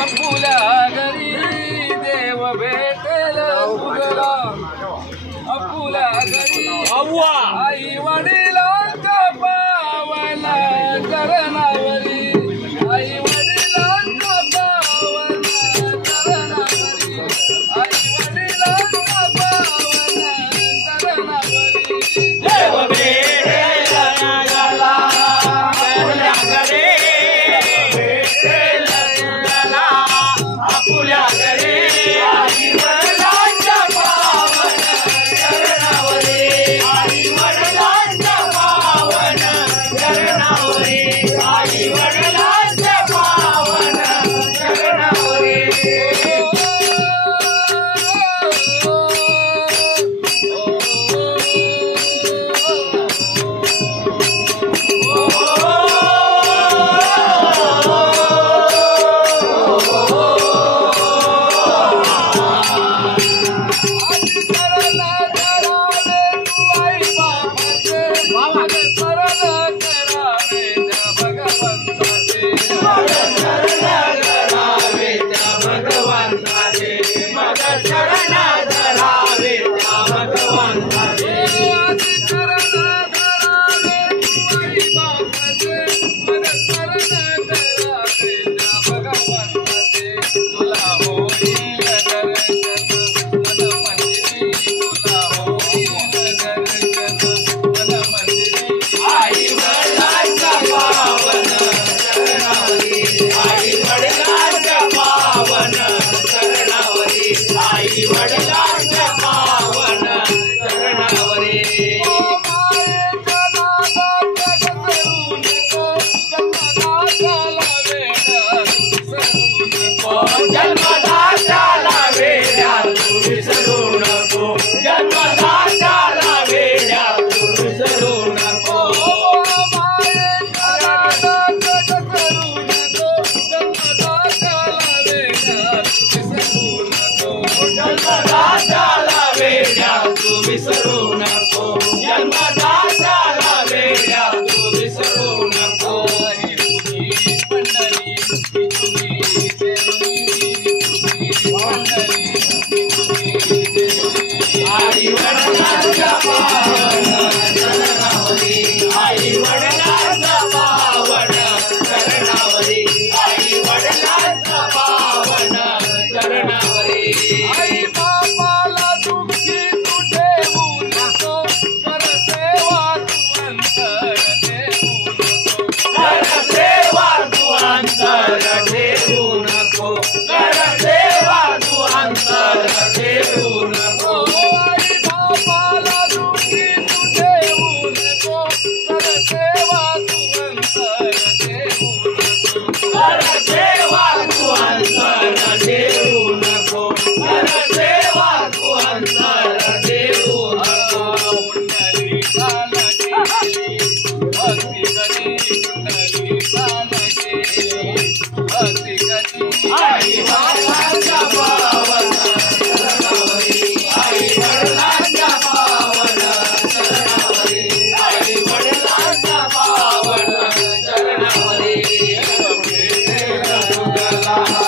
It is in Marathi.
अपुल्या घरी देव भेटेल तुझला अपुल्या घरी आई वडिलांच्या पावना चरणावरी आई वडिलांच्या पावना चरणावरी आई वडिलांच्या पावना चरणावरी देव भेटेल तुझला अपुल्या घरी भेटेल तुझला अपुल्या घरी आई वडिलांच्या पावना चरणावरी आई वडिलांच्या पावना चरणावरी आई वडिलांच्या पावना चरणावरी विसरू नको जन्मदात्याला वेड्या तू विसरू नको पंढरी आई वडिलांच्या पावन चरणावरी आई वडिलांच्या पावन चरणावरी आई वडिलांच्या पावन चरणावरी आई बापाला दुःखी तू ठेवू नको कर सेवा तू अंतर ठेवू नको कर सेवा तू अंतर ठेवू नको कर सेवा तू अंतर ठेवू नको आई बापाला दुःखी तू ठेवू नको कर सेवा तू अंतर ठेवू नको कर सेवा तू अंतर ठेवू नको कर सेवा तू अंतर ठेवू नको पुंडरी काल केली भक्ती करी पुंडरी काल केली भक्ती करी आई वडिलांच्या पावन चरणावरी आई वडिलांच्या पावन चरणावरी आई वडिलांच्या पावन चरणावरी भेटेल तुझला